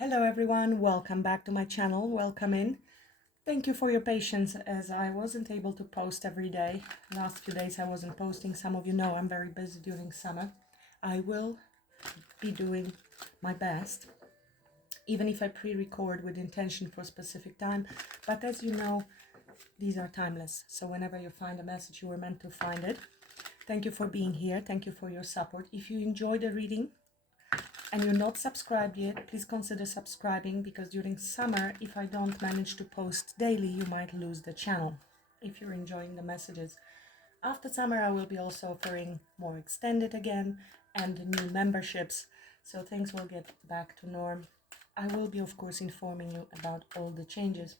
Hello everyone, welcome back to my channel, welcome in. Thank you for your patience as I wasn't able to post every day. Last few days I wasn't posting. Some of you know I'm very busy during summer. I will be doing my best, even if I pre-record with intention for a specific time. But as you know, these are timeless. So whenever you find a message, you were meant to find it. Thank you for being here. Thank you for your support. If you enjoyed the reading, and you're not subscribed yet, please consider subscribing, because during summer, if I don't manage to post daily, you might lose the channel if you're enjoying the messages. After summer, I will be also offering more extended again and new memberships, so things will get back to norm. I will be, of course, informing you about all the changes.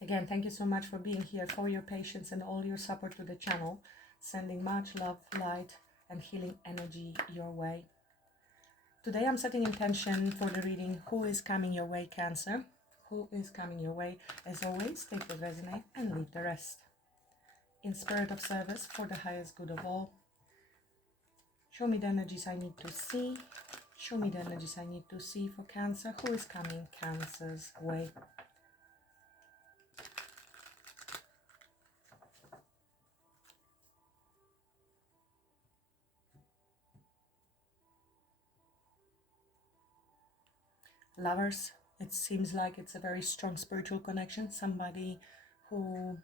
Again, thank you so much for being here, for your patience and all your support to the channel. Sending much love, light, and healing energy your way. Today I'm setting intention for the reading Who is Coming Your Way, Cancer? Who is coming your way? As always, take what resonates and leave the rest. In spirit of service for the highest good of all, show me the energies I need to see. Show me the energies I need to see for Cancer. Who is coming Cancer's way? Lovers, it seems like it's a very strong spiritual connection. Somebody who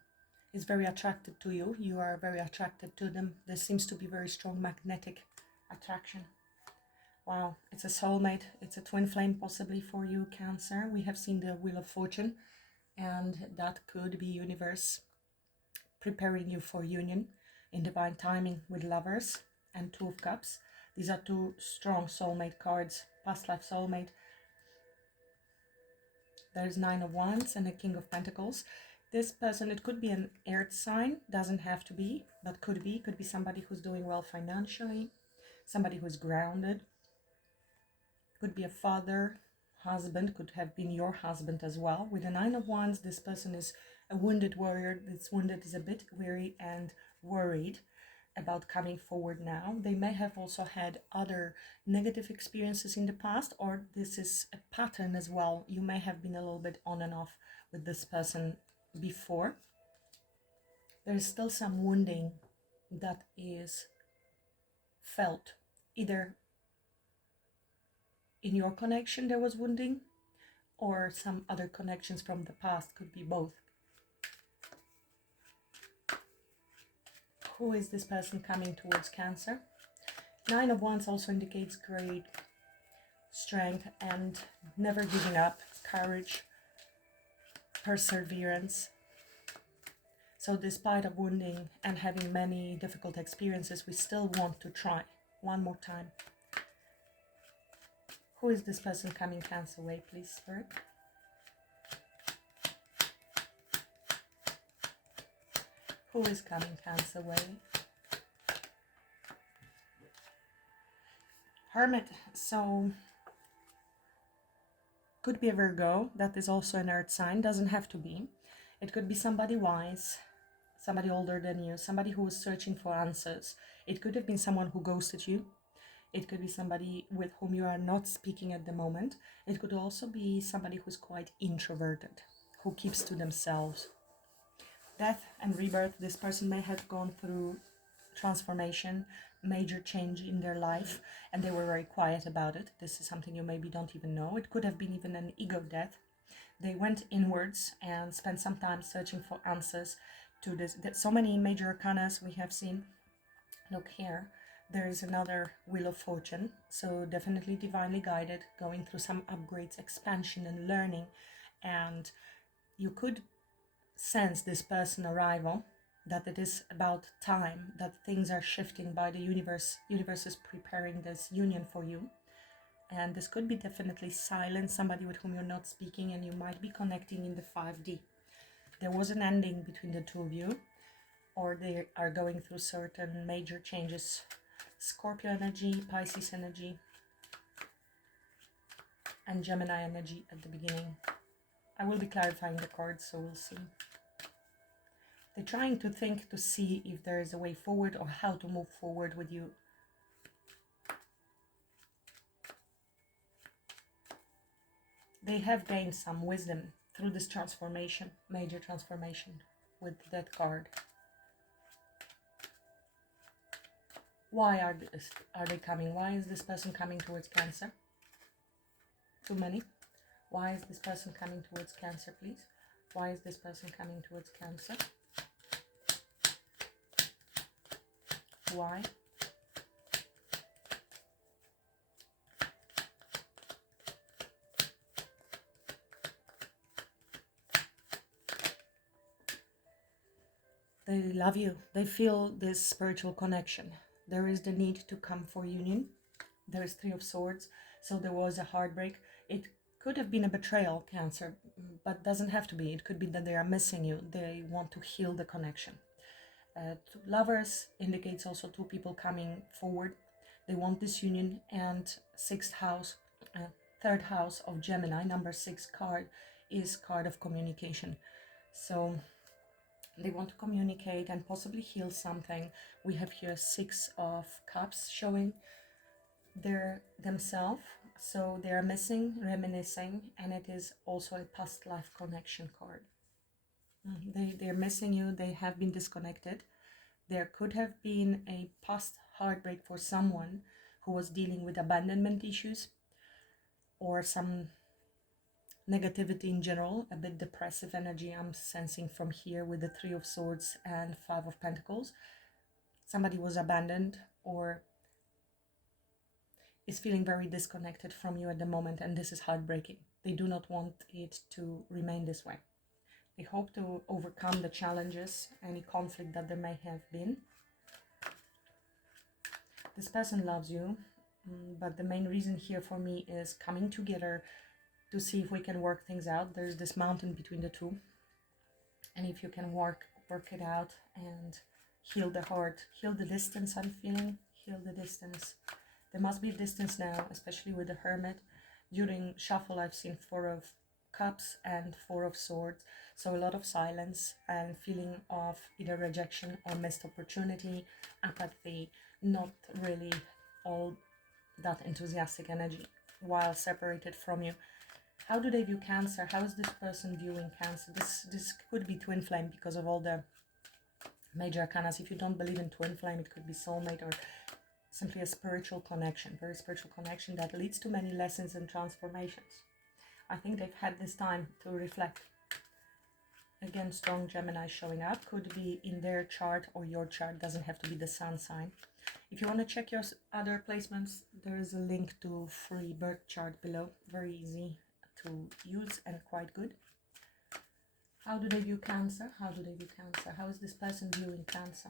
is very attracted to you. You are very attracted to them. There seems to be very strong magnetic attraction. Wow, it's a soulmate. It's a twin flame possibly for you, Cancer. We have seen the Wheel of Fortune, and that could be universe preparing you for union in divine timing with Lovers and Two of Cups. These are two strong soulmate cards, past life soulmate. There's Nine of Wands and a King of Pentacles. This person, it could be an earth sign, doesn't have to be, but could be somebody who's doing well financially, somebody who's grounded, could be a father, husband, could have been your husband as well. With the Nine of Wands, this person is a wounded warrior. This wounded is a bit weary and worried about coming forward now. They may have also had other negative experiences in the past, or this is a pattern as well. You may have been a little bit on and off with this person before. There's still some wounding that is felt. Either in your connection there was wounding, or some other connections from the past, could be both. Who is this person coming towards Cancer? Nine of Wands also indicates great strength and never giving up, courage, perseverance. So despite of wounding and having many difficult experiences, we still want to try one more time. Who is this person coming Cancer way, please, Spirit? Who is coming Cancer way? Hermit, so could be a Virgo, that is also an earth sign, doesn't have to be. It could be somebody wise, somebody older than you, somebody who was searching for answers. It could have been someone who ghosted you. It could be somebody with whom you are not speaking at the moment. It could also be somebody who's quite introverted, who keeps to themselves. Death and rebirth, this person may have gone through transformation, major change in their life, and they were very quiet about it. This is something you maybe don't even know. It could have been even an ego death. They went inwards and spent some time searching for answers to this. So many major arcanas we have seen. Look here, there is another Wheel of Fortune, so definitely divinely guided, going through some upgrades, expansion and learning, and you could sense this person arrival, that it is about time, that things are shifting by the universe. Universe is preparing this union for you. And this could be definitely silent, somebody with whom you're not speaking, and you might be connecting in the 5D. There was an ending between the two of you, or they are going through certain major changes. Scorpio energy, Pisces energy, and Gemini energy at the beginning. I will be clarifying the cards, so we'll see. They're trying to think to see if there is a way forward or how to move forward with you. They have gained some wisdom through this transformation, major transformation with that card. Why are they coming? Why is this person coming towards Cancer? Too many. Why is this person coming towards Cancer, please? Why is this person coming towards Cancer? Why? They love you. They feel this spiritual connection. There is the need to come for union. There is Three of Swords. So there was a heartbreak. It could have been a betrayal, Cancer, but doesn't have to be. It could be that they are missing you. They want to heal the connection. Lovers indicates also two people coming forward. They want this union. And sixth house, third house of Gemini, number 6 card, is card of communication. So they want to communicate and possibly heal something. We have here 6 of Cups showing themselves. So they are missing, reminiscing, and it is also a past life connection card. They're missing you. They have been disconnected. There could have been a past heartbreak for someone who was dealing with abandonment issues or some negativity in general, a bit depressive energy I'm sensing from here with the Three of Swords and 5 of Pentacles. Somebody was abandoned or is feeling very disconnected from you at the moment, and this is heartbreaking. They do not want it to remain this way. They hope to overcome the challenges, any conflict that there may have been. This person loves you, but the main reason here for me is coming together to see if we can work things out. There's this mountain between the two, and if you can work it out and heal the heart, heal the distance. I'm feeling heal the distance. There must be distance now, especially with the Hermit. During shuffle I've seen 4 of Cups and 4 of Swords, so a lot of silence and feeling of either rejection or missed opportunity, apathy, not really all that enthusiastic energy while separated from you. How do they view Cancer? How is this person viewing Cancer? This could be twin flame because of all the major arcanas. If you don't believe in twin flame, it could be soulmate or simply a spiritual connection, very spiritual connection that leads to many lessons and transformations. I think they've had this time to reflect. Again, strong Gemini showing up. Could be in their chart or your chart. Doesn't have to be the sun sign. If you want to check your other placements, there is a link to free birth chart below. Very easy to use and quite good. How do they view Cancer? How do they view Cancer? How is this person viewing Cancer?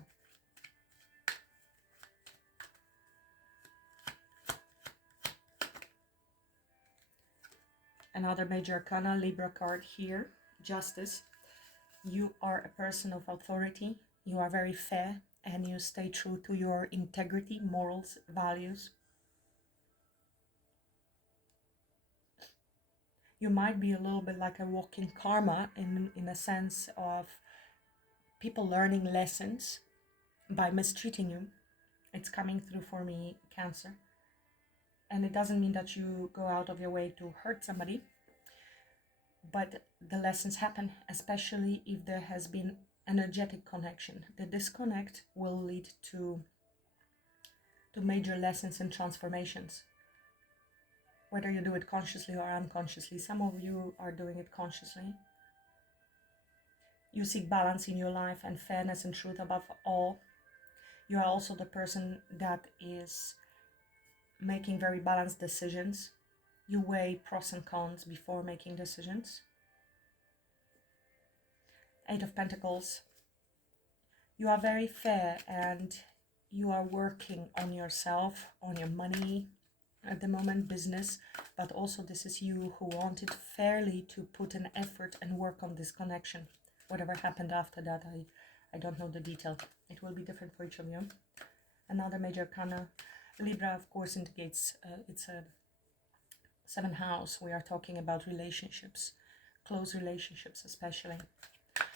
Another major arcana, Libra card here, Justice. You are a person of authority. You are very fair and you stay true to your integrity, morals, values. You might be a little bit like a walking karma in a sense of people learning lessons by mistreating you. It's coming through for me, Cancer. And it doesn't mean that you go out of your way to hurt somebody, but the lessons happen, especially if there has been energetic connection. The disconnect will lead to major lessons and transformations. Whether you do it consciously or unconsciously. Some of you are doing it consciously. You seek balance in your life and fairness and truth above all. You are also the person that is making very balanced decisions. You weigh pros and cons before making decisions. 8 of Pentacles. You are very fair and you are working on yourself, on your money, at the moment business, but also this is you who wanted fairly to put an effort and work on this connection. Whatever happened after that, I don't know the detail. It will be different for each of you. Another major arcana, Libra, of course, indicates it's a 7th house. We are talking about relationships, close relationships especially.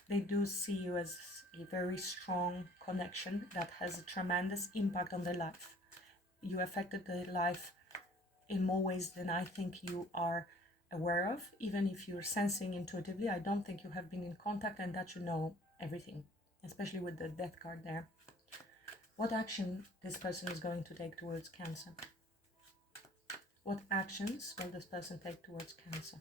They do see you as a very strong connection that has a tremendous impact on their life. You affected their life in more ways than I think you are aware of, even if you're sensing intuitively. I don't think you have been in contact and that you know everything, especially with the death card there. What action this person is going to take towards Cancer? What actions will this person take towards Cancer?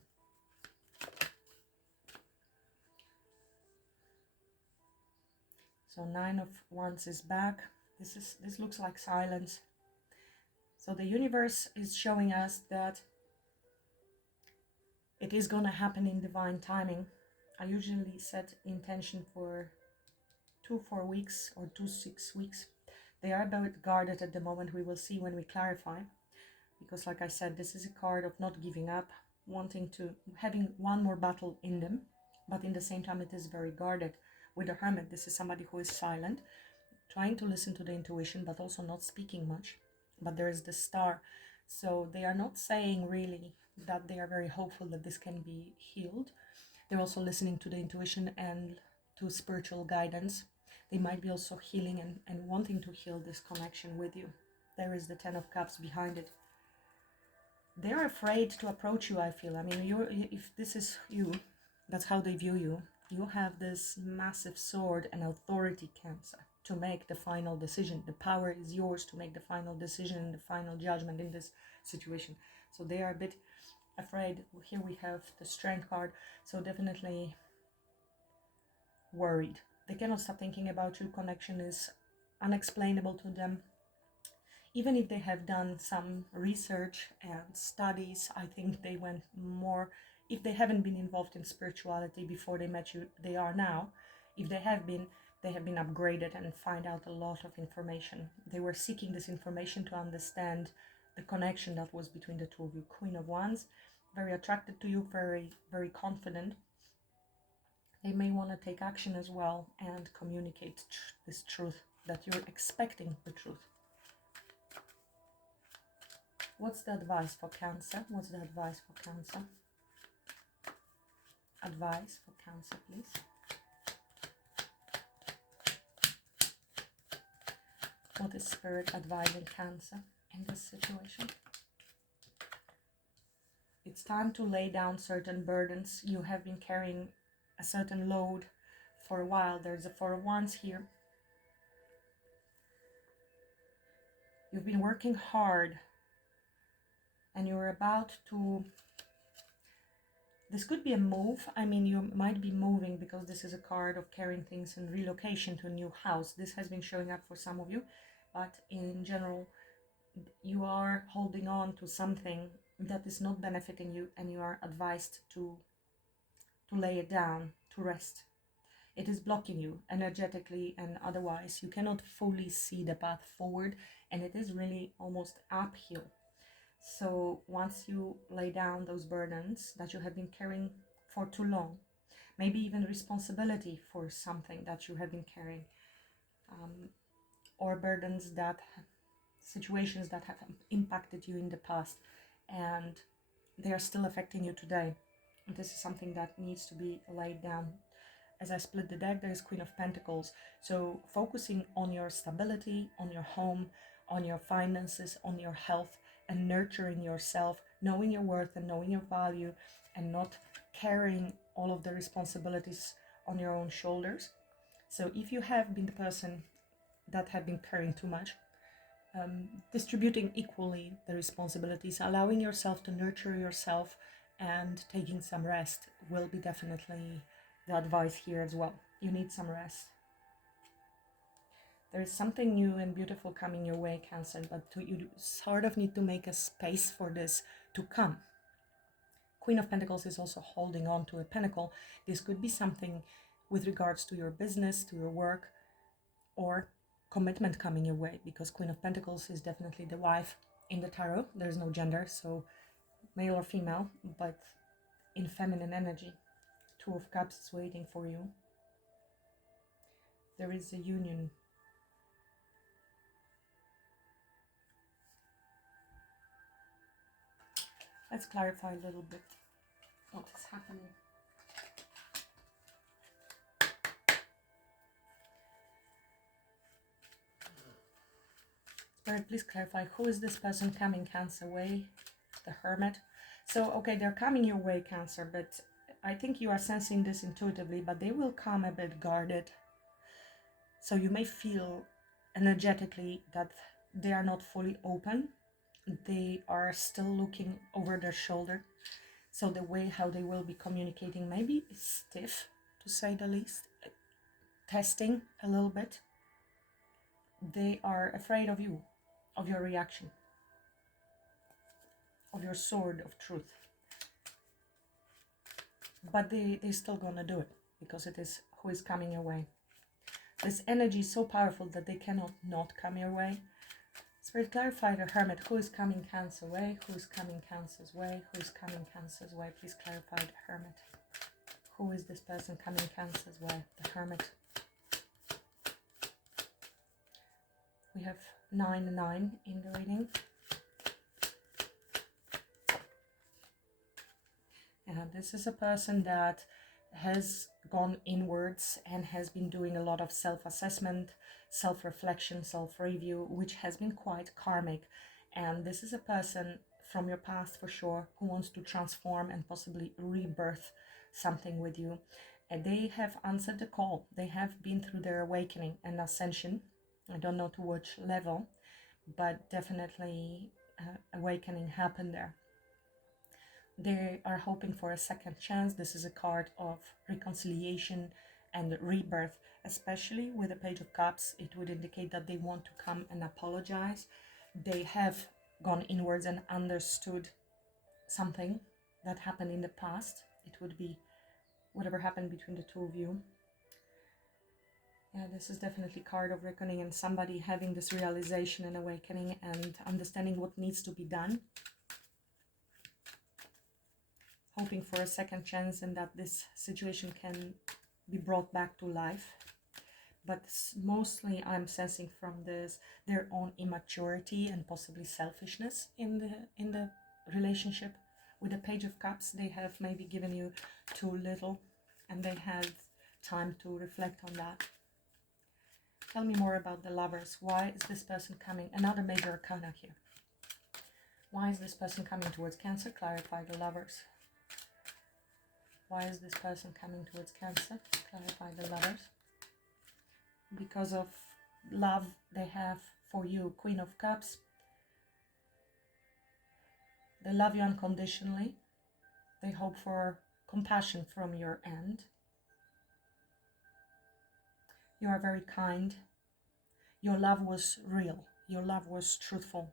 So 9 of Wands is back. This looks like silence. So the universe is showing us that it is going to happen in divine timing. I usually set intention for 2-4 weeks or 2-6 weeks. They are a bit guarded at the moment. We will see when we clarify. Because like I said, this is a card of not giving up, having one more battle in them. But in the same time, it is very guarded. With the Hermit, this is somebody who is silent, trying to listen to the intuition, but also not speaking much. But there is the Star. So they are not saying really that they are very hopeful that this can be healed. They're also listening to the intuition and to spiritual guidance. They might be also healing and wanting to heal this connection with you. There is the 10 of Cups behind it. They're afraid to approach you, I feel. I mean, if this is you, that's how they view you. You have this massive sword and authority, Cancer, to make the final decision. The power is yours to make the final decision, the final judgment in this situation. So they are a bit afraid. Here we have the Strength card. So definitely worried. They cannot stop thinking about you. Connection is unexplainable to them. Even if they have done some research and studies, I think they went more, if they haven't been involved in spirituality before they met you, they are now. If they have been upgraded and find out a lot of information. They were seeking this information to understand the connection that was between the two of you. Queen of Wands, very attracted to you, very, very confident. They may want to take action as well and communicate this truth, that you're expecting the truth. What's the advice for Cancer? What's the advice for Cancer? Advice for Cancer, please. What is Spirit advising Cancer in this situation? It's time to lay down certain burdens. You have been carrying a certain load for a while. There's a 4 of Wands here. You've been working hard and you're about to, this could be a move. I mean, you might be moving because this is a card of carrying things and relocation to a new house. This has been showing up for some of you, but in general, you are holding on to something that is not benefiting you and you are advised to lay it down, to rest. It is blocking you energetically and otherwise. You cannot fully see the path forward and it is really almost uphill. So once you lay down those burdens that you have been carrying for too long, maybe even responsibility for something that you have been carrying, or burdens that, situations that have impacted you in the past and they are still affecting you today. And this is something that needs to be laid down. As I split the deck, there is Queen of Pentacles. So focusing on your stability, on your home, on your finances, on your health, and nurturing yourself, knowing your worth and knowing your value, and not carrying all of the responsibilities on your own shoulders. So if you have been the person that have been carrying too much, distributing equally the responsibilities, allowing yourself to nurture yourself, and taking some rest will be definitely the advice here as well. You need some rest. There is something new and beautiful coming your way, Cancer, but you sort of need to make a space for this to come. Queen of Pentacles is also holding on to a pentacle. This could be something with regards to your business, to your work, or commitment coming your way, because Queen of Pentacles is definitely the wife in the tarot. There's no gender, so male or female, but in feminine energy. 2 of Cups is waiting for you. There is a union. Let's clarify a little bit what is happening. Spirit, please clarify, who is this person coming Cancer way? The Hermit. So, okay, they're coming your way, Cancer, but I think you are sensing this intuitively, but they will come a bit guarded. So you may feel energetically that they are not fully open. They are still looking over their shoulder. So the way how they will be communicating maybe is stiff, to say the least, testing a little bit. They are afraid of you, of your reaction, of your sword of truth. But they're still gonna do it, because it is who is coming your way. This energy is so powerful that they cannot not come your way. Spirit, clarify the Hermit. Who is coming Cancer's way? Who is coming Cancer's way? Who is coming Cancer's way? Please clarify the Hermit. Who is this person coming Cancer's way? The Hermit. We have 9 in the reading. And this is a person that has gone inwards and has been doing a lot of self-assessment, self-reflection, self-review, which has been quite karmic. And this is a person from your past for sure who wants to transform and possibly rebirth something with you. And they have answered the call. They have been through their awakening and ascension. I don't know to which level, but definitely awakening happened there. They are hoping for a second chance. This is a card of reconciliation and rebirth, especially with the Page of Cups. It would indicate that they want to come and apologize. They have gone inwards and understood something that happened in the past. It would be whatever happened between the two of you. Yeah, this is definitely a card of reckoning and somebody having this realization and awakening and understanding what needs to be done. Hoping for a second chance and that this situation can be brought back to life. But mostly I'm sensing from this their own immaturity and possibly selfishness in the relationship. With the Page of Cups, they have maybe given you too little and they had time to reflect on that. Tell me more about the Lovers. Why is this person coming? Another major arcana here. Why is this person coming towards Cancer? Clarify the Lovers. Why is this person coming towards Cancer? Clarify the Lovers. Because of love they have for you, Queen of Cups. They love you unconditionally. They hope for compassion from your end. You are very kind. Your love was real. Your love was truthful.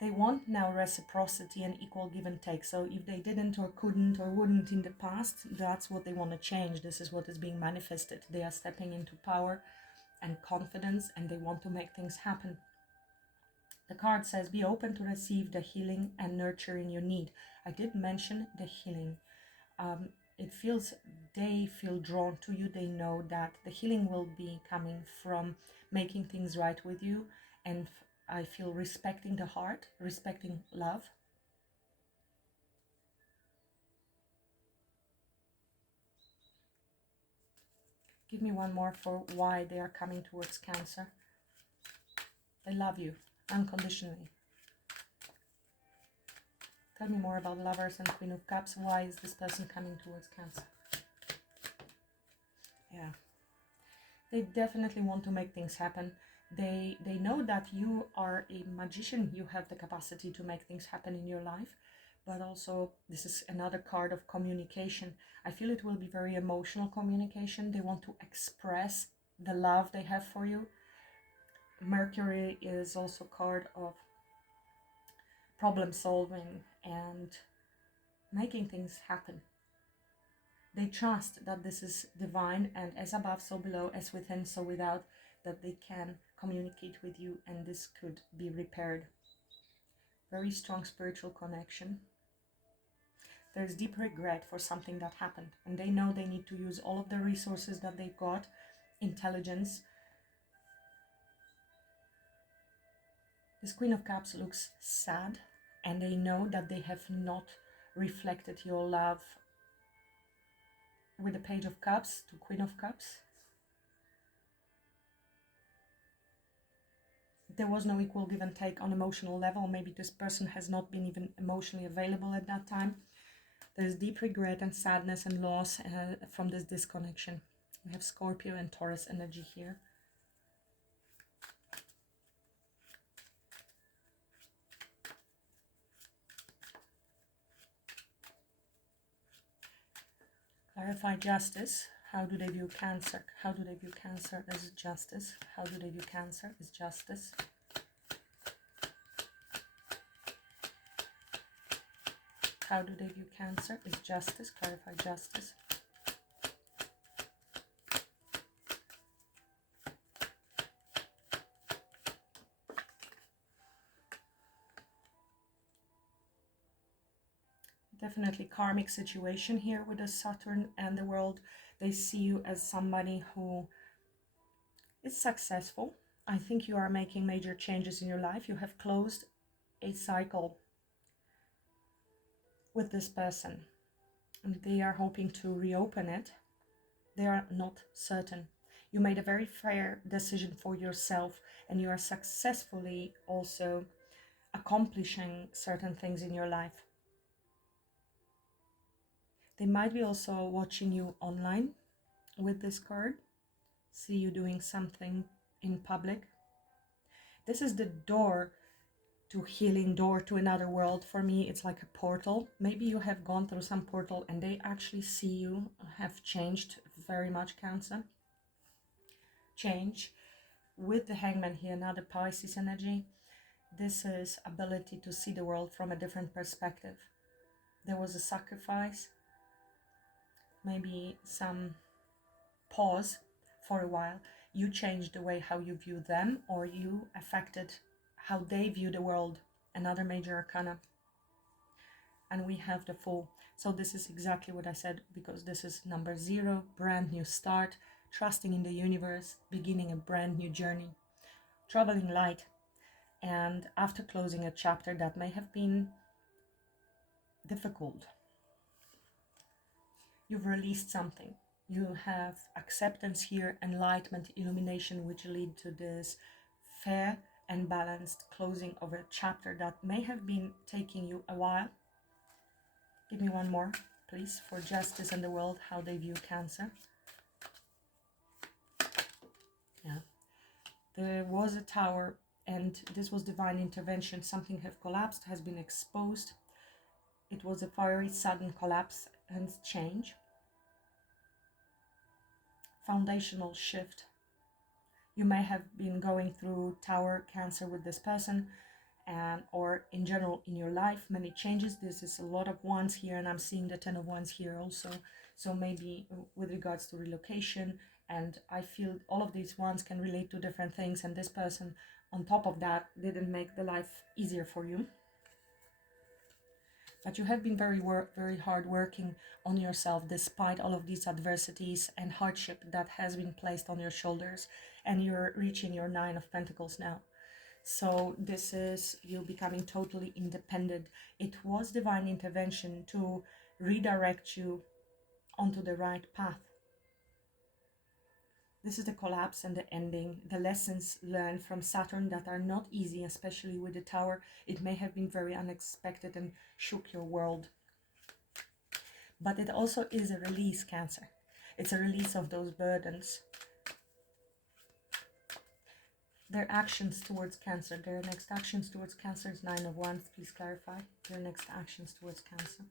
They want now reciprocity and equal give and take. So if they didn't or couldn't or wouldn't in the past, that's what they want to change. This is what is being manifested. They are stepping into power and confidence and they want to make things happen. The card says, be open to receive the healing and nurturing you need. I did mention the healing. It feels, they feel drawn to you. They know that the healing will be coming from making things right with you. And I feel respecting the heart, respecting love. Give me one more for why they are coming towards Cancer. They love you unconditionally. Tell me more about Lovers and Queen of Cups. Why is this person coming towards Cancer? Yeah. They definitely want to make things happen. They know that you are a magician. You have the capacity to make things happen in your life. But also, this is another card of communication. I feel it will be very emotional communication. They want to express the love they have for you. Mercury is also a card of problem solving and making things happen. They trust that this is divine and as above, so below, as within, so without, that they can communicate with you and this could be repaired. Very strong spiritual connection. There's deep regret for something that happened and they know they need to use all of the resources that they've got, intelligence. This Queen of Cups looks sad and they know that they have not reflected your love with the Page of Cups to Queen of Cups. there was no equal give and take on emotional level. Maybe this person has not been even emotionally available at that time. There's deep regret and sadness and loss from this disconnection. We have Scorpio and Taurus energy here. Clarify justice. How do they view Cancer? How do they view Cancer as justice? How do they view Cancer as justice? How do they view Cancer as justice? Clarify justice. Definitely karmic situation here with the Saturn and the world. They see you as somebody who is successful. I think you are making major changes in your life. You have closed a cycle with this person, and they are hoping to reopen it. They are not certain. You made a very fair decision for yourself, and you are successfully also accomplishing certain things in your life. They might be also watching you online with this card, see you doing something in public. This is the door to healing, door to another world. For me, it's like a portal. Maybe you have gone through some portal and they actually see you have changed very much, Cancer. Change. With the Hangman here, another Pisces energy. This is ability to see the world from a different perspective. There was a sacrifice, maybe some pause for a while. You changed the way how you view them, or you affected how they view the world. Another major arcana. And we have the Fool. So this is exactly what I said, because this is number 0, brand new start, trusting in the universe, beginning a brand new journey, traveling light. And after closing a chapter that may have been difficult, you've released something. You have acceptance here, enlightenment, illumination, which lead to this fair and balanced closing of a chapter that may have been taking you a while. Give me one more, please, for justice and the world, how they view Cancer. Yeah. There was a tower, and this was divine intervention. Something have collapsed, has been exposed. It was a fiery, sudden collapse and change. Foundational shift. You may have been going through tower, Cancer, with this person, and or in general in your life, many changes. This is a lot of wands here, and I'm seeing the 10 of wands here also. So maybe with regards to relocation, and I feel all of these wands can relate to different things, and this person on top of that didn't make the life easier for you. But you have been very hard working on yourself despite all of these adversities and hardship that has been placed on your shoulders, and you're reaching your 9 of Pentacles now. So this is you becoming totally independent. It was divine intervention to redirect you onto the right path. This is the collapse and the ending, the lessons learned from Saturn that are not easy, especially with the tower. It may have been very unexpected and shook your world. But it also is a release, Cancer. It's a release of those burdens. Their actions towards Cancer, their next actions towards Cancer is 9 of Wands. Please clarify their next actions towards Cancer.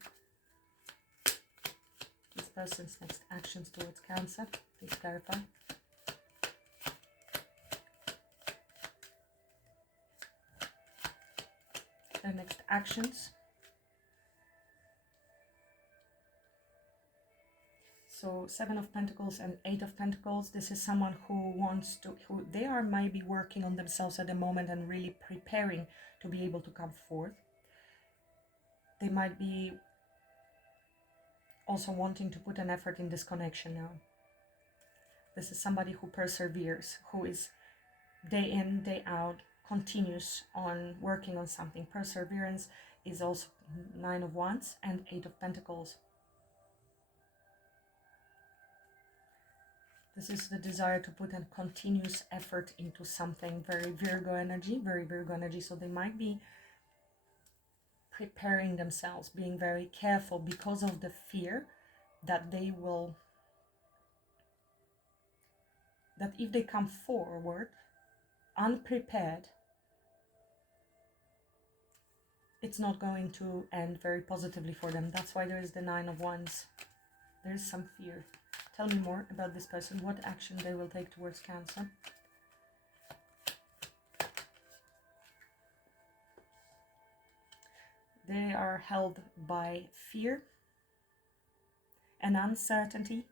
This person's next actions towards Cancer, please clarify. Their next actions. So 7 of Pentacles and 8 of Pentacles. This is someone who wants to, who they are maybe working on themselves at the moment and really preparing to be able to come forth. They might be also wanting to put an effort in this connection now. This is somebody who perseveres, who is day in, day out, continues on working on something. Perseverance is also 9 of Wands and 8 of Pentacles. This is the desire to put a continuous effort into something. Very Virgo energy, very Virgo energy. So they might be preparing themselves, being very careful because of the fear that they will, that if they come forward unprepared, it's not going to end very positively for them. That's why there is the Nine of Wands. There is some fear. Tell me more about this person, what action they will take towards Cancer. They are held by fear and uncertainty.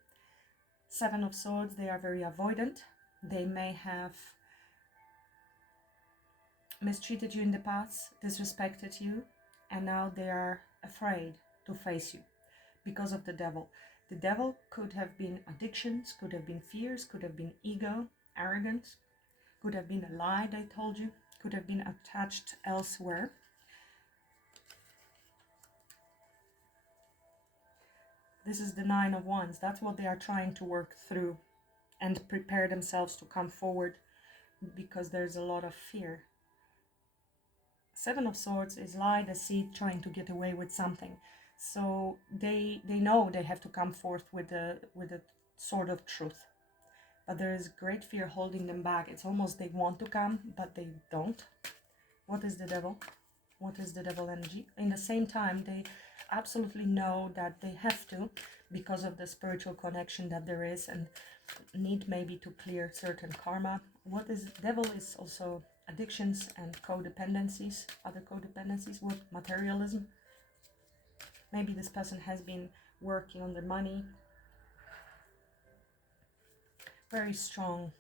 Seven of Swords, they are very avoidant. They may have mistreated you in the past, disrespected you, and now they are afraid to face you because of the Devil. The Devil could have been addictions, could have been fears, could have been ego, arrogance, could have been a lie they told you, could have been attached elsewhere. This is the Nine of Wands. That's what they are trying to work through and prepare themselves to come forward, because there's a lot of fear. Seven of Swords is lie, deceit, trying to get away with something. So they know they have to come forth with a sword of truth. But there is great fear holding them back. It's almost they want to come, but they don't. What is the Devil? What is the Devil energy? In the same time, they absolutely know that they have to, because of the spiritual connection that there is, and need maybe to clear certain karma. What is Devil is also addictions and codependencies, other codependencies. What? Materialism. Maybe this person has been working on their money. Very strong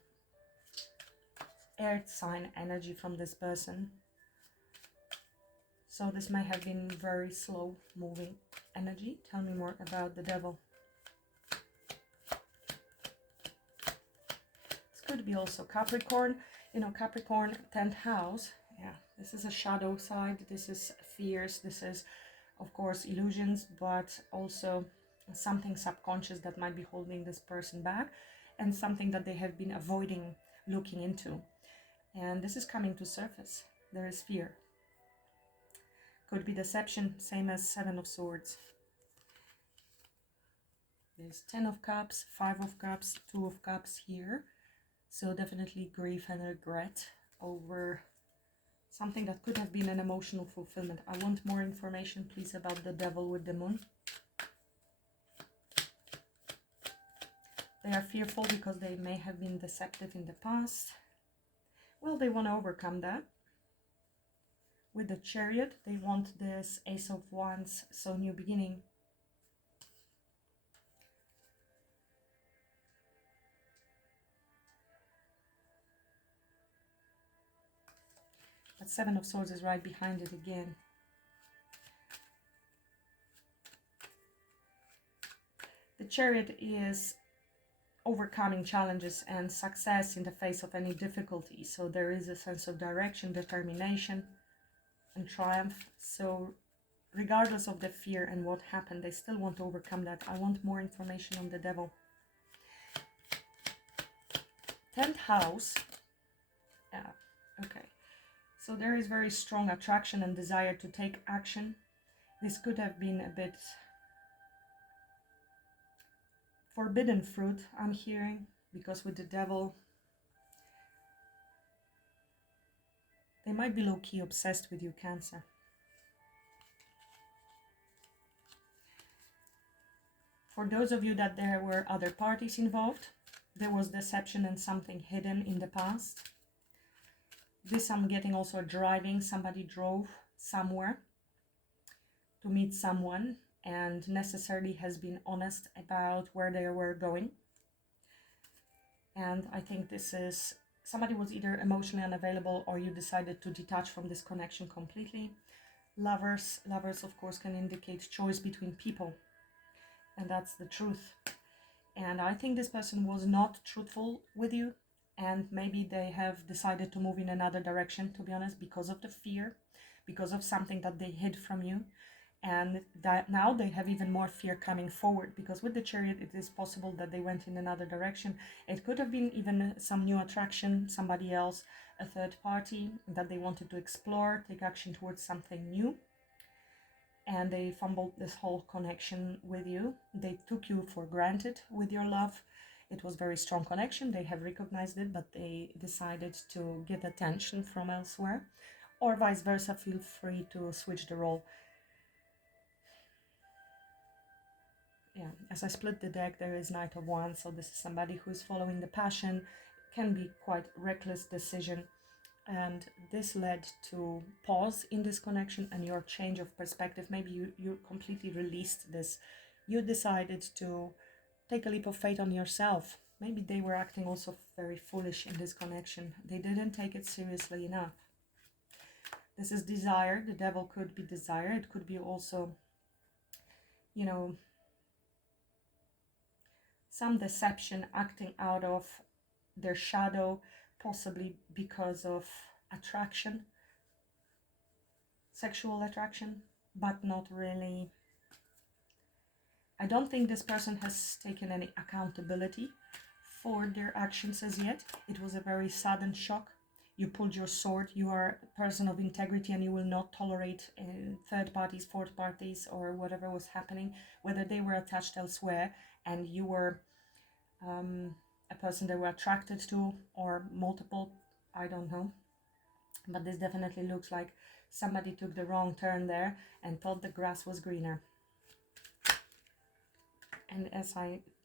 earth sign energy from this person. So this might have been very slow moving energy. Tell me more about the Devil. This could be also Capricorn. You know, Capricorn, 10th house. Yeah, this is a shadow side. This is fears. This is, of course, illusions, but also something subconscious that might be holding this person back, and something that they have been avoiding looking into. And this is coming to surface. There is fear. Could be deception, same as Seven of Swords. There's 10 of Cups, 5 of Cups, 2 of Cups here. So definitely grief and regret over something that could have been an emotional fulfillment. I want more information, please, about the Devil with the Moon. They are fearful because they may have been deceptive in the past. Well, they want to overcome that. With the Chariot, they want this Ace of Wands, so new beginning. But Seven of Swords is right behind it again. The Chariot is overcoming challenges and success in the face of any difficulty. So there is a sense of direction, determination, and triumph. So regardless of the fear and what happened, they still want to overcome that. I want more information on the Devil. 10th house. Yeah, okay. So there is very strong attraction and desire to take action. This could have been a bit forbidden fruit, I'm hearing, because with the Devil, they might be low-key obsessed with you, Cancer. For those of you that there were other parties involved, there was deception and something hidden in the past. This I'm getting also driving. Somebody drove somewhere to meet someone and necessarily has been honest about where they were going. And I think this is, somebody was either emotionally unavailable or you decided to detach from this connection completely. Lovers of course can indicate choice between people, and that's the truth. And I think this person was not truthful with you, and maybe they have decided to move in another direction, to be honest, because of the fear, because of something that they hid from you. And that now they have even more fear coming forward, because with the Chariot it is possible that they went in another direction. It could have been even some new attraction, somebody else, a third party that they wanted to explore, take action towards something new, and they fumbled this whole connection with you. They took you for granted with your love. It was very strong connection, they have recognized it, but they decided to get attention from elsewhere, or vice versa. Feel free to switch the role. Yeah, as I split the deck, there is Knight of Wands, so this is somebody who is following the passion. Can be quite reckless decision, and this led to pause in this connection and your change of perspective. Maybe you completely released this. You decided to take a leap of faith on yourself. Maybe they were acting also very foolish in this connection. They didn't take it seriously enough. This is desire. The devil could be desire. It could be also, you know, some deception, acting out of their shadow, possibly because of attraction, sexual attraction, but not really. I don't think this person has taken any accountability for their actions as yet. It was a very sudden shock. You pulled your sword. You are a person of integrity, and you will not tolerate third parties, fourth parties, or whatever was happening, whether they were attached elsewhere and you were a person they were attracted to, or multiple, I don't know. But this definitely looks like somebody took the wrong turn there and thought the grass was greener. And as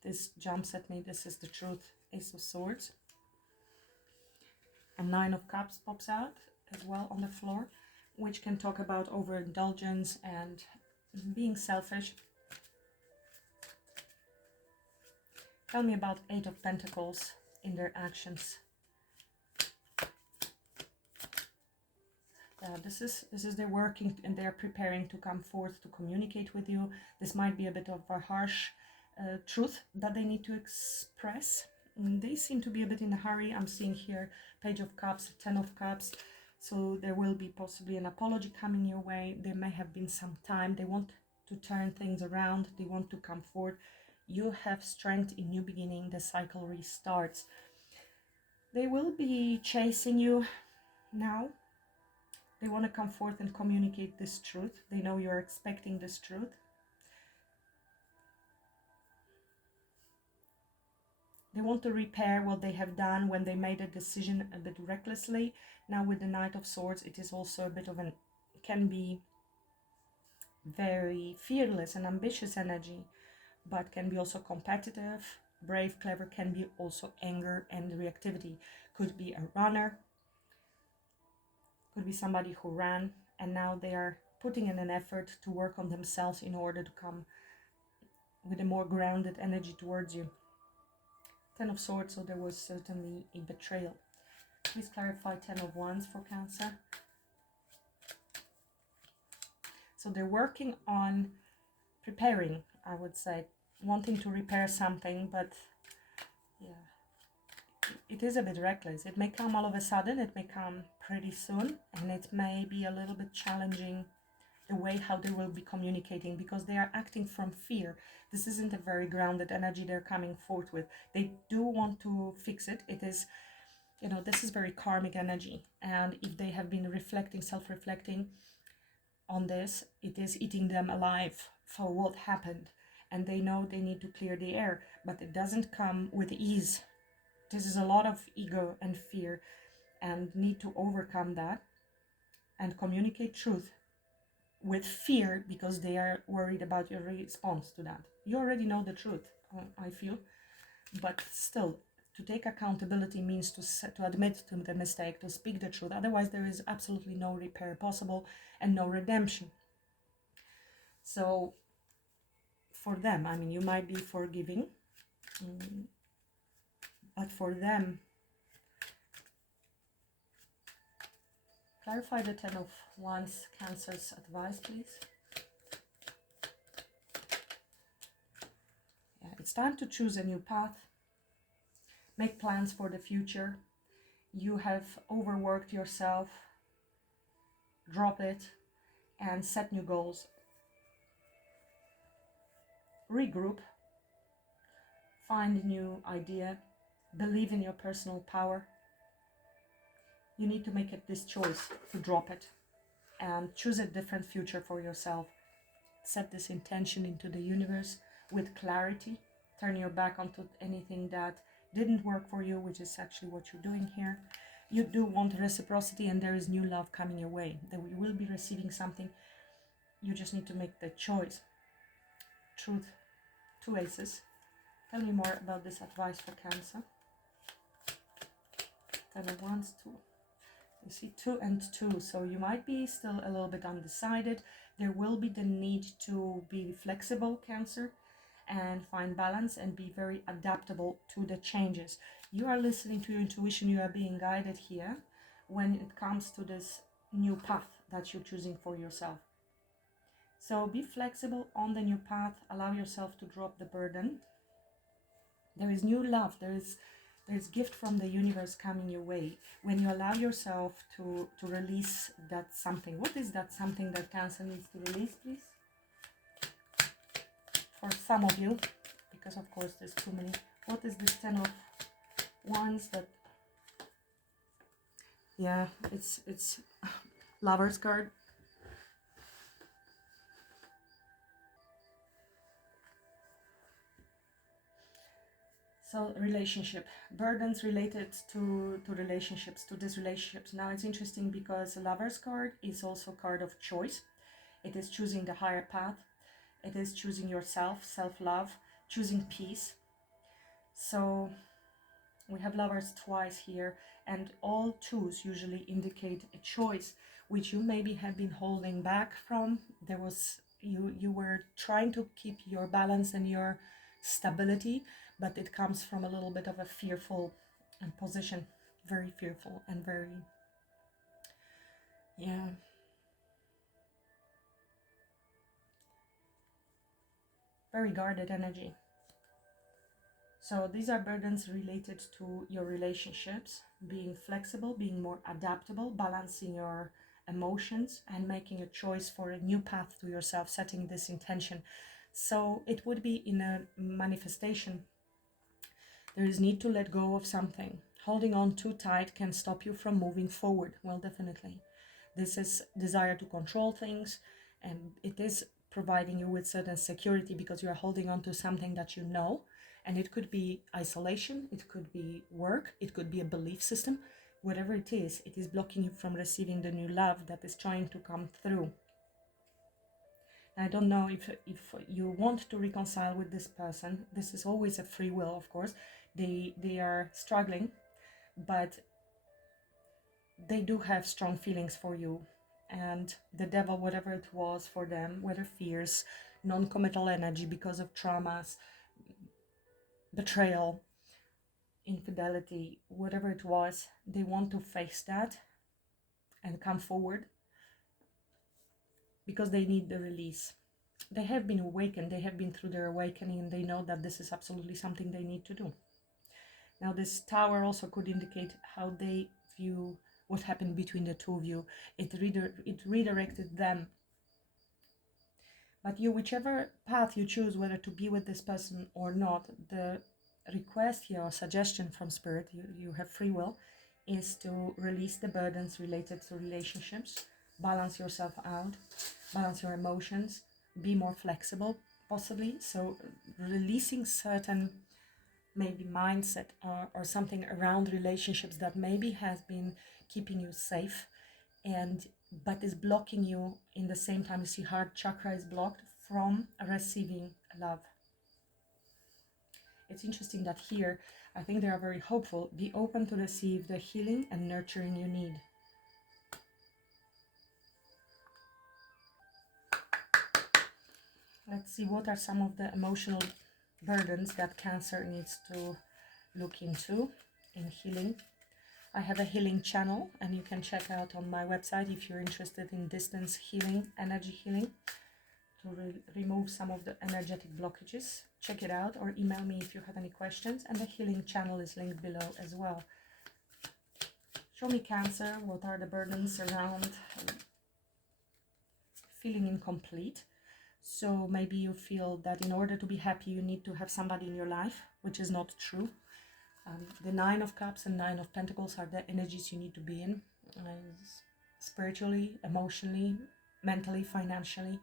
this jumps at me, this is the truth. Ace of Swords. And Nine of Cups pops out as well on the floor, which can talk about overindulgence and being selfish. Tell me about Eight of Pentacles in their actions. This is they're working and they're preparing to come forth to communicate with you. This might be a bit of a harsh truth that they need to express. They seem to be a bit in a hurry. I'm seeing here Page of Cups, Ten of Cups. So there will be possibly an apology coming your way. There may have been some time. They want to turn things around. They want to come forward. You have strength in new beginning. The cycle restarts. They will be chasing you now. They want to come forth and communicate this truth. They know you're expecting this truth. They want to repair what they have done when they made a decision a bit recklessly. Now with the Knight of Swords, it is also a bit of can be very fearless and ambitious energy, but can be also competitive, brave, clever, can be also anger and reactivity. Could be a runner, could be somebody who ran and now they are putting in an effort to work on themselves in order to come with a more grounded energy towards you. Ten of Swords, so there was certainly a betrayal. Please clarify Ten of Wands for Cancer. So they're working on preparing, I would say, wanting to repair something, but yeah, it is a bit reckless. It may come all of a sudden, it may come pretty soon, and it may be a little bit challenging the way how they will be communicating, because they are acting from fear. This isn't a very grounded energy they're coming forth with. They do want to fix it. It is, you know, this is very karmic energy, and if they have been reflecting, self-reflecting on this, it is eating them alive for what happened, and they know they need to clear the air, but it doesn't come with ease. This is a lot of ego and fear, and need to overcome that and communicate truth with fear, because they are worried about your response to that. You already know the truth, I feel, but still, to take accountability means to admit to the mistake, to speak the truth. Otherwise, there is absolutely no repair possible and no redemption. So, for them, I mean, you might be forgiving, but for them, clarify the Ten of Wands, Cancer's advice, please. Yeah, it's time to choose a new path. Make plans for the future. You have overworked yourself. Drop it and set new goals. regroup, find a new idea, believe in your personal power. You need to make this choice to drop it and choose a different future for yourself. Set this intention into the universe with clarity. Turn your back onto anything that didn't work for you, which is actually what you're doing here. You do want reciprocity, and there is new love coming your way. That you will be receiving something. You just need to make the choice. Truth, 2 aces. Tell me more about this advice for Cancer. 10 of Wands, 2. You see 2 and 2, so you might be still a little bit undecided. There will be the need to be flexible, Cancer, and find balance and be very adaptable to the changes. You are listening to your intuition. You are being guided here when it comes to this new path that you're choosing for yourself. So be flexible on the new path. Allow yourself to drop the burden. There is new love. There's gift from the universe coming your way when you allow yourself to release that something. What is that something that Cancer needs to release, please? For some of you, because of course there's too many. What is this 10 of Wands that... Yeah, it's Lover's card. So relationship, burdens related to relationships, to these relationships. Now it's interesting because the Lover's card is also a card of choice. It is choosing the higher path. It is choosing yourself, self-love, choosing peace. So we have Lovers twice here, and all 2s usually indicate a choice which you maybe have been holding back from. There was you were trying to keep your balance and your stability, but it comes from a little bit of a fearful position, very fearful and very, yeah, very guarded energy. So these are burdens related to your relationships, being flexible, being more adaptable, balancing your emotions, and making a choice for a new path to yourself, setting this intention. So it would be in a manifestation. There is need to let go of something. Holding on too tight can stop you from moving forward. Well, definitely. This is desire to control things, and it is providing you with certain security because you are holding on to something that you know. And it could be isolation, it could be work, it could be a belief system. Whatever it is blocking you from receiving the new love that is trying to come through. And I don't know if you want to reconcile with this person. This is always a free will, of course. They are struggling, but they do have strong feelings for you. And the devil, whatever it was for them, whether fears, non-committal energy because of traumas, betrayal, infidelity, whatever it was, they want to face that and come forward because they need the release. They have been awakened, they have been through their awakening, and they know that this is absolutely something they need to do. Now this Tower also could indicate how they view what happened between the 2 of you. It redirected them. But you, whichever path you choose, whether to be with this person or not, the request here or suggestion from Spirit, you have free will, is to release the burdens related to relationships, balance yourself out, balance your emotions, be more flexible, possibly. So releasing certain maybe mindset or something around relationships that maybe has been keeping you safe but is blocking you. In the same time, you see heart chakra is blocked from receiving love. It's interesting that here, I think they are very hopeful. Be open to receive the healing and nurturing you need. Let's see what are some of the emotional burdens that Cancer needs to look into in healing. I have a healing channel, and you can check out on my website if you're interested in distance healing, energy healing, to remove some of the energetic blockages. Check it out, or email me if you have any questions, and the healing channel is linked below as well. Show me, Cancer, what are the burdens around feeling incomplete? So maybe you feel that in order to be happy, you need to have somebody in your life, which is not true. The Nine of Cups and Nine of Pentacles are the energies you need to be in, spiritually, emotionally, mentally, financially,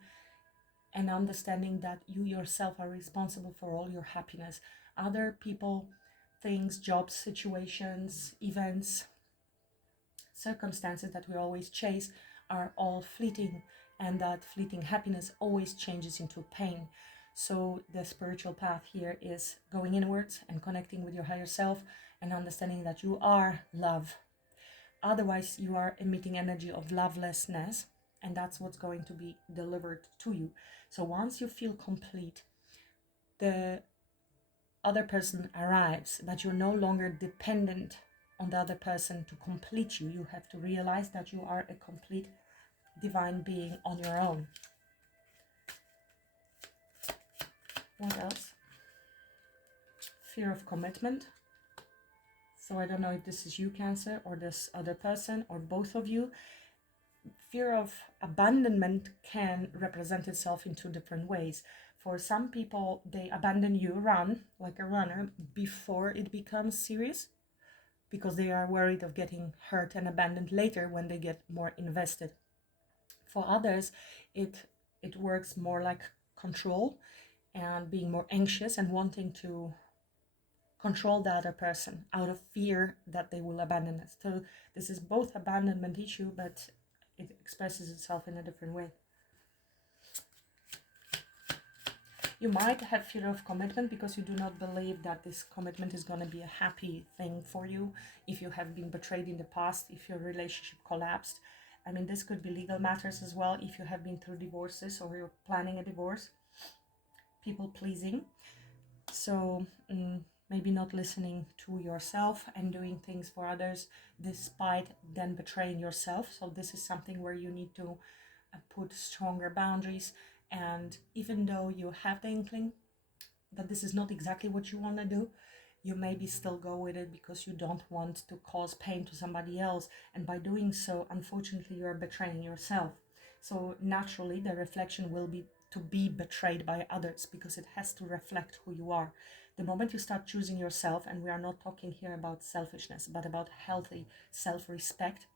and understanding that you yourself are responsible for all your happiness. Other people, things, jobs, situations, events, circumstances that we always chase are all fleeting, and that fleeting happiness always changes into pain. So the spiritual path here is going inwards and connecting with your higher self and understanding that you are love. Otherwise, you are emitting energy of lovelessness, and that's what's going to be delivered to you. So once you feel complete, the other person arrives, but you're no longer dependent on the other person to complete you. You have to realize that you are a complete divine being on your own. What else? Fear of commitment. So I don't know if this is you, Cancer, or this other person, or both of you. Fear of abandonment can represent itself in two different ways. For some people, they abandon you, run like a runner before it becomes serious, because they are worried of getting hurt and abandoned later when they get more invested. For others, it works more like control and being more anxious and wanting to control the other person out of fear that they will abandon us. So this is both abandonment issue, but it expresses itself in a different way. You might have fear of commitment because you do not believe that this commitment is going to be a happy thing for you. If you have been betrayed in the past, if your relationship collapsed. I mean, this could be legal matters as well. If you have been through divorces or you're planning a divorce. People pleasing. So maybe not listening to yourself and doing things for others despite then betraying yourself. So this is something where you need to put stronger boundaries. And even though you have the inkling that this is not exactly what you want to do, you maybe still go with it because you don't want to cause pain to somebody else. And by doing so, unfortunately, you're betraying yourself. So naturally, the reflection will be to be betrayed by others, because it has to reflect who you are. The moment you start choosing yourself, and we are not talking here about selfishness, but about healthy self-respect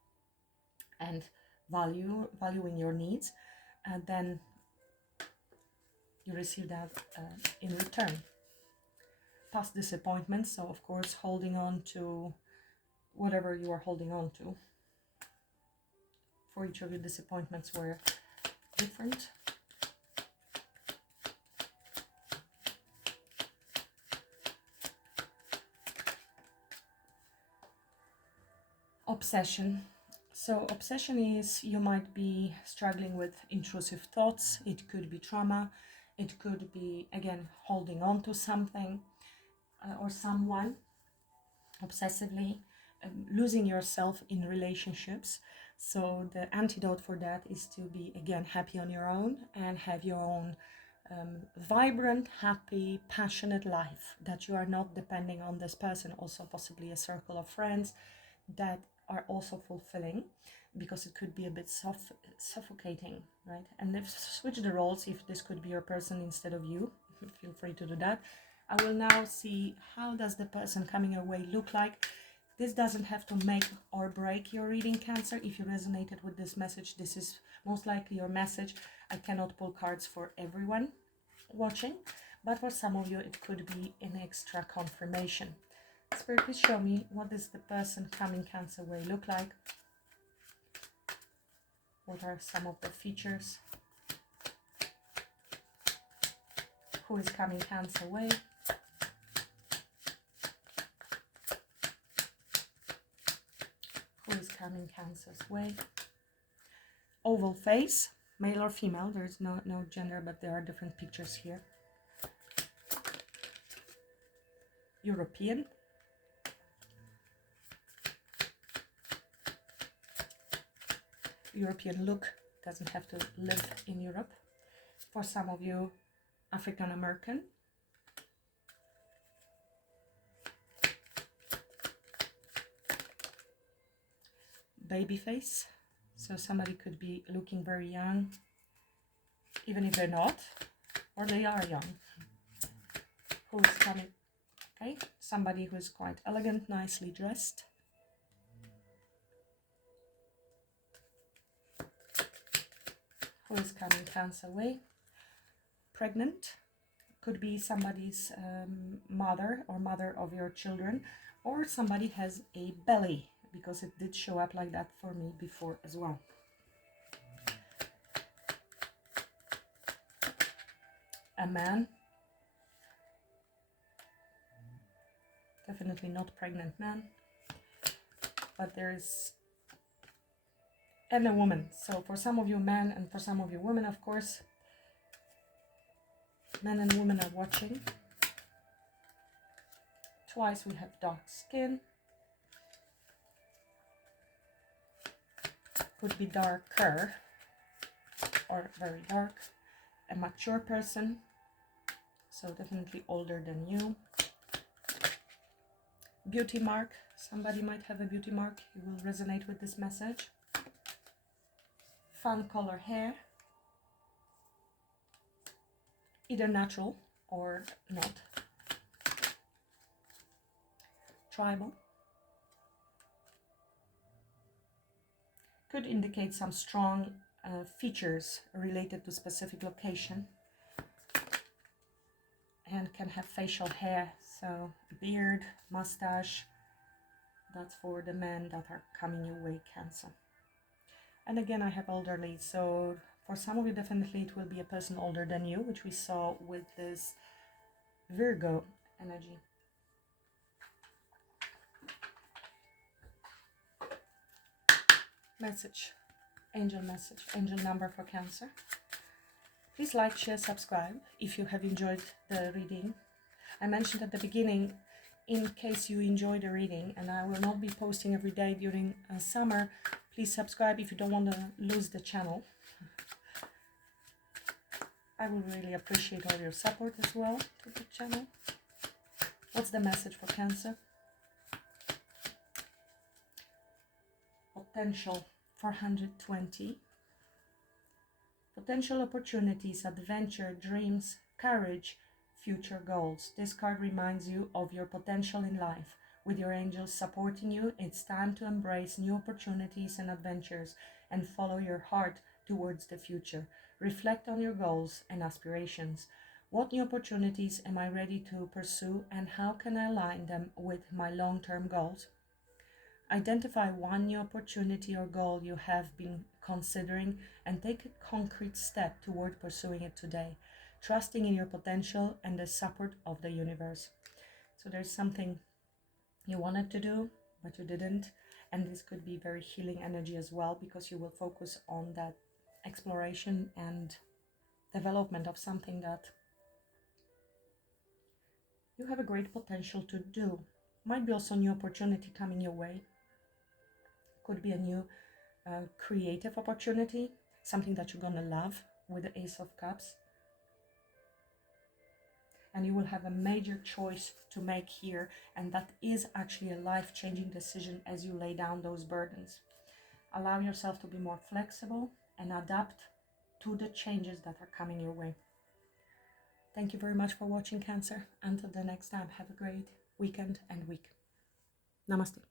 and valuing your needs, then you receive that in return. Past disappointments, so of course holding on to whatever you are holding on to. For each of you, disappointments were different. Obsession. So obsession is, you might be struggling with intrusive thoughts. It could be trauma. It could be, again, holding on to something or someone obsessively, losing yourself in relationships. So the antidote for that is to be, again, happy on your own and have your own vibrant, happy, passionate life, that you are not depending on this person. Also possibly a circle of friends that are also fulfilling, because it could be a bit suffocating, right? And if switch the roles, if this could be your person instead of you, feel free to do that. I will now see how does the person coming your way look like. This doesn't have to make or break your reading, Cancer. If you resonated with this message, this is most likely your message. I cannot pull cards for everyone watching, but for some of you it could be an extra confirmation. Spirit, please show me, what does the person coming Cancer way look like? What are some of the features? Who is coming Cancer way? Who is coming Cancer's way? Oval face, male or female. There is no gender, but there are different pictures here. European. European look, doesn't have to live in Europe. For some of you, African American. Baby face, so somebody could be looking very young. even if they're not, or they are young. Who's coming? Okay, somebody who is quite elegant, nicely dressed. Who is coming Cancer way? Pregnant. Could be somebody's mother or mother of your children, or somebody has a belly, because it did show up like that for me before as well. A man. Definitely not pregnant man, but there's, and a woman. So for some of you men and for some of you women, of course, men and women are watching. Twice we have dark skin. Could be darker or very dark. A mature person, so definitely older than you. Beauty mark. Somebody might have a beauty mark. You will resonate with this message. Fun color hair. Either natural or not. Tribal. Could indicate some strong features related to specific location. And can have facial hair, so beard, mustache. That's for the men that are coming your way, Cancer. And again, I have elderly, so for some of you definitely it will be a person older than you, which we saw with this Virgo energy. Message, angel number for Cancer. Please like, share, subscribe if you have enjoyed the reading. I mentioned at the beginning, in case you enjoy the reading, and I will not be posting every day during summer, please subscribe if you don't want to lose the channel. I will really appreciate all your support as well to the channel. What's the message for Cancer? Potential 420. Potential opportunities, adventure, dreams, courage, future goals. This card reminds you of your potential in life. With your angels supporting you, it's time to embrace new opportunities and adventures and follow your heart towards the future. Reflect on your goals and aspirations. What new opportunities am I ready to pursue, and how can I align them with my long-term goals? Identify one new opportunity or goal you have been considering and take a concrete step toward pursuing it today, trusting in your potential and the support of the universe. So there's something you wanted to do, but you didn't. And this could be very healing energy as well, because you will focus on that exploration and development of something that you have a great potential to do. Might be also a new opportunity coming your way. Could be a new creative opportunity, something that you're gonna love, with the Ace of Cups. And you will have a major choice to make here, and that is actually a life-changing decision as you lay down those burdens. Allow yourself to be more flexible and adapt to the changes that are coming your way. Thank you very much for watching, Cancer. Until the next time, have a great weekend and week. Namaste.